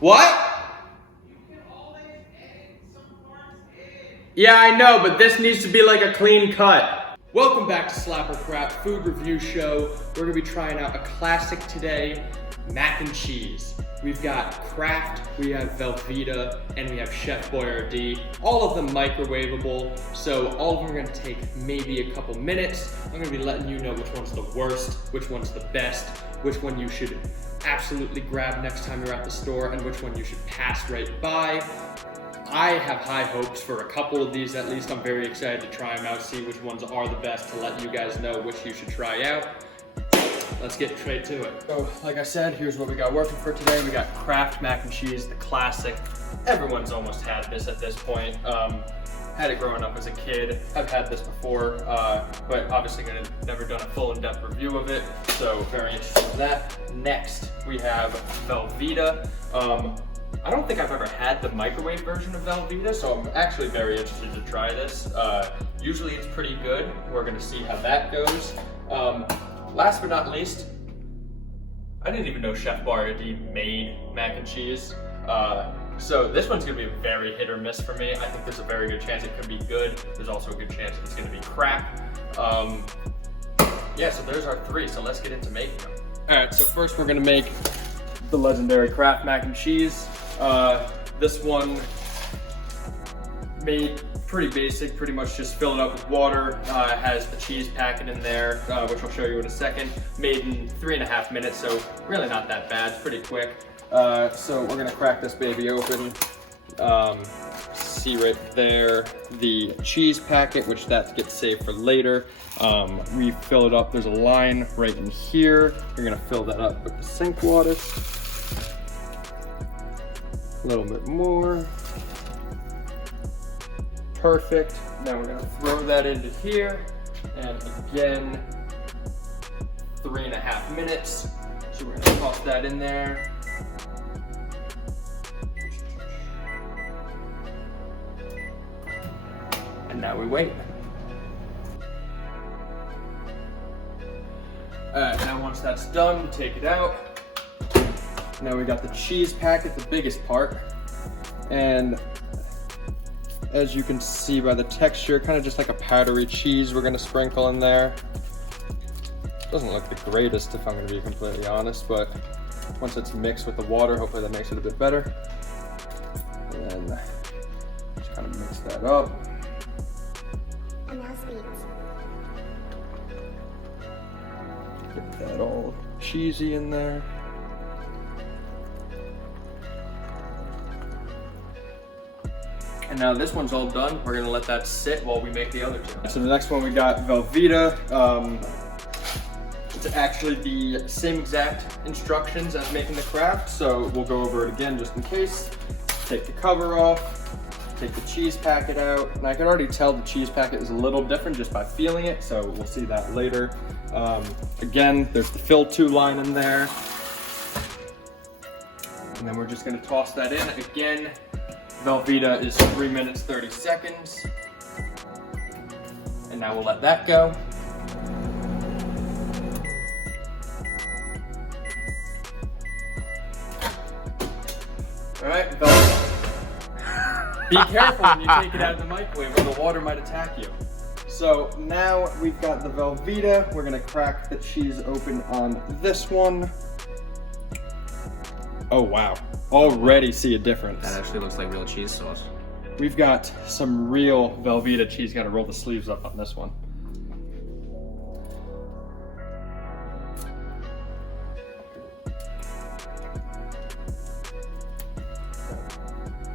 What? Yeah, I know, but this needs to be like a clean cut. Welcome back to Slapper Crap Food Review Show. We're gonna be trying out a classic today, mac and cheese. We've got Kraft, we have Velveeta, and we have Chef Boyardee. All of them microwavable, so all of them are gonna take maybe a couple minutes. I'm gonna be letting you know which one's the worst, which one's the best, which one you should absolutely grab next time you're at the store, and which one you should pass right by. I have high hopes for a couple of these at least. I'm very excited to try them out, see which ones are the best, to let you guys know which you should try out. Let's get straight to it. So, like I said, here's what we got working for today. We got Kraft mac and cheese, the classic. Everyone's almost had this at this point. Had it growing up as a kid. I've had this before, but obviously never done a full in-depth review of it, so very interested in that. Next, we have Velveeta. I don't think I've ever had the microwave version of Velveeta, so I'm actually very interested to try this. Usually it's pretty good. We're gonna see how that goes. Last but not least, I didn't even know Chef Boyardee made mac and cheese. So this one's gonna be very hit or miss for me. I think there's a very good chance it could be good. There's also a good chance it's gonna be crap. Yeah, so there's our three, so let's get into making them. All right, so first we're gonna make the legendary Kraft mac and cheese. This one made pretty basic, pretty much just fill it up with water. Has the cheese packet in there, which I'll show you in a second. Made in 3.5 minutes, so really not that bad, it's pretty quick. So we're gonna crack this baby open. See right there, the cheese packet, which that gets saved for later. We fill it up, there's a line right in here. We're gonna fill that up with the sink water. A little bit more. Perfect. Now we're gonna throw that into here, and again, 3.5 minutes. So we're gonna toss that in there. And now we wait. Alright, now once that's done, we take it out. Now we got the cheese packet, the biggest part. And as you can see by the texture, kind of just like a powdery cheese we're gonna sprinkle in there. Doesn't look the greatest if I'm gonna be completely honest, but once it's mixed with the water, hopefully that makes it a bit better. And then just kind of mix that up. Get that all cheesy in there. And now this one's all done. We're gonna let that sit while we make the other two. So the next one we got Velveeta. It's actually the same exact instructions as making the Kraft, so we'll go over it again just in case. Take the cover off, take the cheese packet out, and I can already tell the cheese packet is a little different just by feeling it, so we'll see that later. Again, there's the fill to line in there. And then we're just gonna toss that in. Again, Velveeta is 3 minutes, 30 seconds. And now we'll let that go. All right, Velveeta. Be careful when you take it out of the microwave or the water might attack you. So now we've got the Velveeta. We're gonna crack the cheese open on this one. Oh wow, already see a difference. That actually looks like real cheese sauce. We've got some real Velveeta cheese. Gotta roll the sleeves up on this one.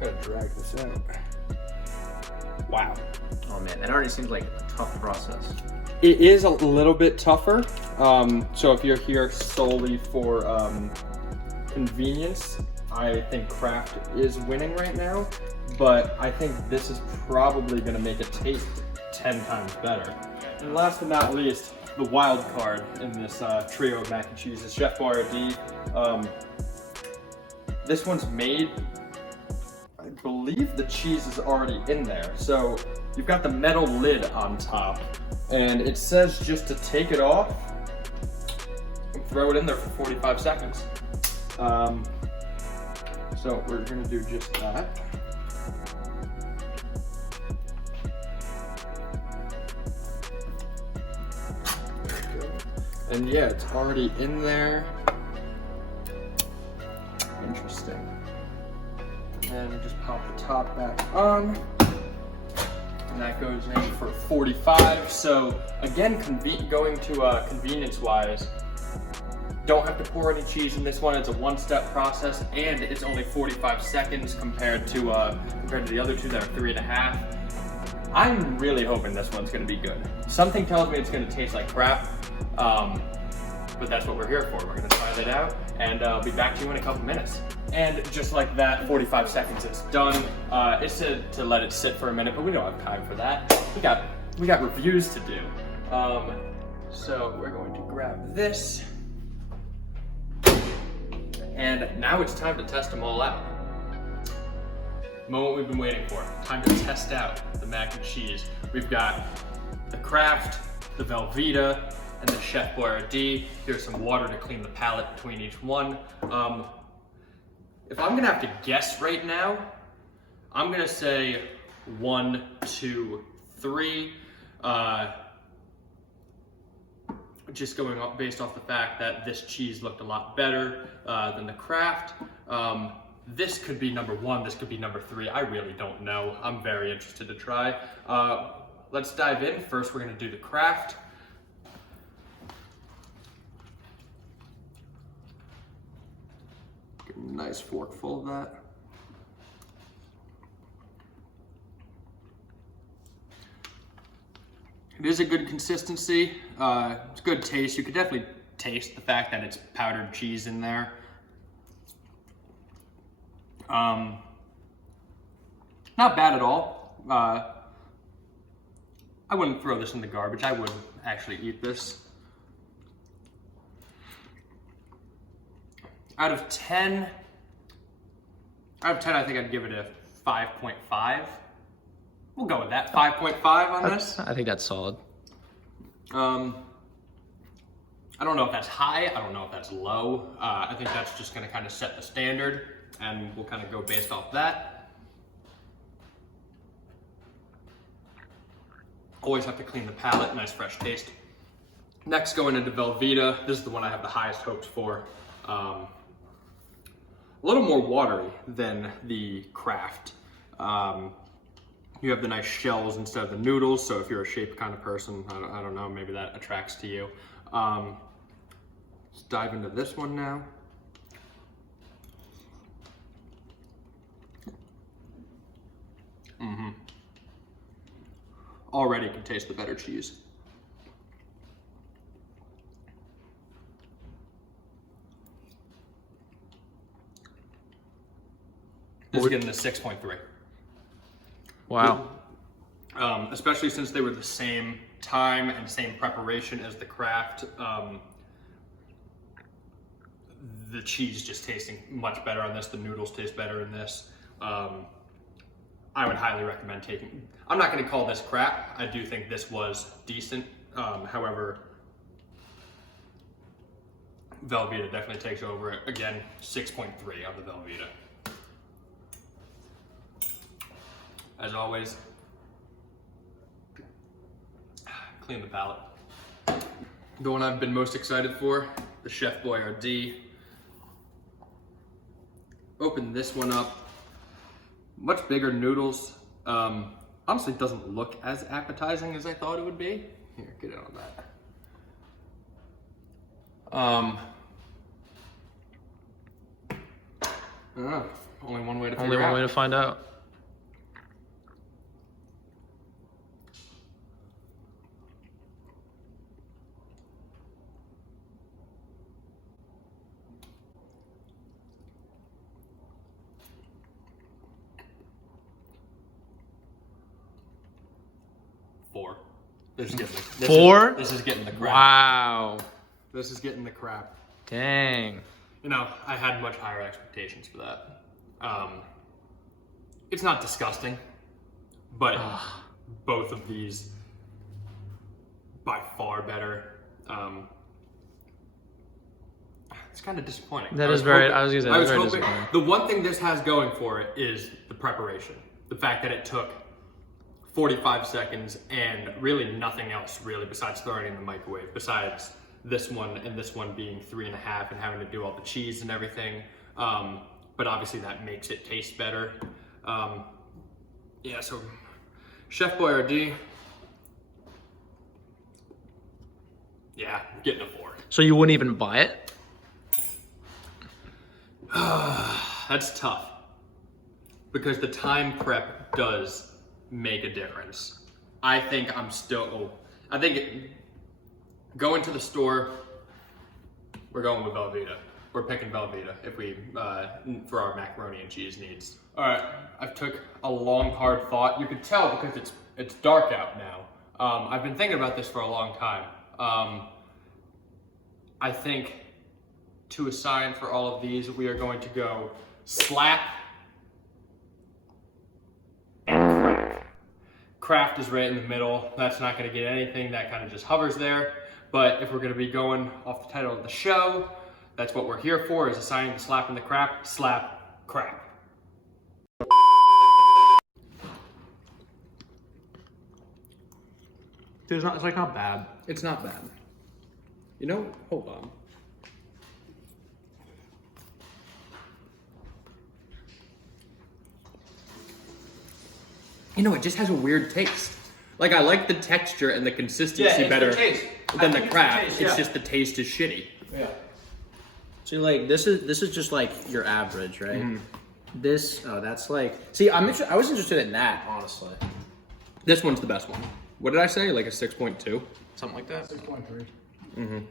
Gotta drag this out. Wow. Oh man, that already seems like a tough process. It is a little bit tougher. So if you're here solely for convenience, I think Kraft is winning right now, but I think this is probably gonna make it taste 10 times better. And last but not least, the wild card in this trio of mac and cheese is Chef Boyardee. This one's made, I believe the cheese is already in there. So you've got the metal lid on top, and it says just to take it off and throw it in there for 45 seconds. So we're gonna do just that. And yeah, it's already in there. Interesting. And then just pop the top back on. And that goes in for 45. So again, going to convenience-wise, don't have to pour any cheese in this one. It's a one-step process, and it's only 45 seconds compared to the other two that are 3.5. I'm really hoping this one's gonna be good. Something tells me it's gonna taste like crap, but that's what we're here for. We're gonna try that out, and I'll be back to you in a couple minutes. And just like that, 45 seconds, it's done. It's to let it sit for a minute, but we don't have time for that. We got reviews to do. So we're going to grab this. And now it's time to test them all out. Moment we've been waiting for. Time to test out the mac and cheese. We've got the Kraft, the Velveeta, and the Chef Boyardee. Here's some water to clean the palate between each one. If I'm gonna have to guess right now, I'm gonna say 1, 2, 3. Just going off based off the fact that this cheese looked a lot better than the Kraft. This could be number 1, this could be number 3. I really don't know. I'm very interested to try. Let's dive in. First, we're gonna do the Kraft. Get a nice forkful of that. It is a good consistency. It's good taste. You could definitely taste the fact that it's powdered cheese in there. Not bad at all. I wouldn't throw this in the garbage. I would actually eat this. Out of 10, I think I'd give it a 5.5. We'll go with that, 5.5 on this. I think that's solid. I don't know if that's high, I don't know if that's low. I think that's just gonna kind of set the standard, and we'll kind of go based off that. Always have to clean the palate, nice fresh taste. Next, going into Velveeta. This is the one I have the highest hopes for. A little more watery than the Kraft. You have the nice shells instead of the noodles, so if you're a shaped kind of person, I don't know, maybe that attracts to you. Let's dive into this one now. Already can taste the better cheese. This is getting a 6.3. Wow. Especially since they were the same time and same preparation as the Kraft. The cheese just tasting much better on this. The noodles taste better in this. I would highly recommend taking. I'm not going to call this crap. I do think this was decent. However, Velveeta definitely takes over it. Again, 6.3 on the Velveeta. As always, clean the palate. The one I've been most excited for, the Chef Boyardee. Open this one up. Much bigger noodles. Honestly, doesn't look as appetizing as I thought it would be. Here, get in on that. Only one way to figure Only one out. way to find out. Four. This is getting the, Four? This is getting the crap. Wow. This is getting the crap. Dang. You know, I had much higher expectations for that. It's not disgusting, but both of these by far better. It's kind of disappointing. That is very. I was gonna say I that's was very hoping. disappointing. The one thing this has going for it is the preparation. The fact that it took 45 seconds and really nothing else really besides throwing it in the microwave. Besides this one and this one being 3.5 and having to do all the cheese and everything. But obviously that makes it taste better. Yeah. So Chef Boyardee. Yeah, getting a 4. So you wouldn't even buy it? That's tough because the time prep does make a difference. I think going to the store, we're going with Velveeta. We're picking Velveeta if we for our macaroni and cheese needs. All right, I've took a long, hard thought. You can tell because it's dark out now. I've been thinking about this for a long time. I think to assign for all of these, we are going to go Slap and Kraft. Kraft is right in the middle. That's not going to get anything. That kind of just hovers there. But if we're going to be going off the title of the show, that's what we're here for, is assigning the Slap and the Kraft. Slap, Kraft. Dude, it's like not bad. It's not bad. You know, hold on. You know, it just has a weird taste. Like, I like the texture and the consistency better than the Kraft. It's just the taste is shitty. Yeah. So like this is just like your average, right? This that's like I was interested in that, honestly. This one's the best one. What did I say? Like a 6.2? Something like that. 6.3.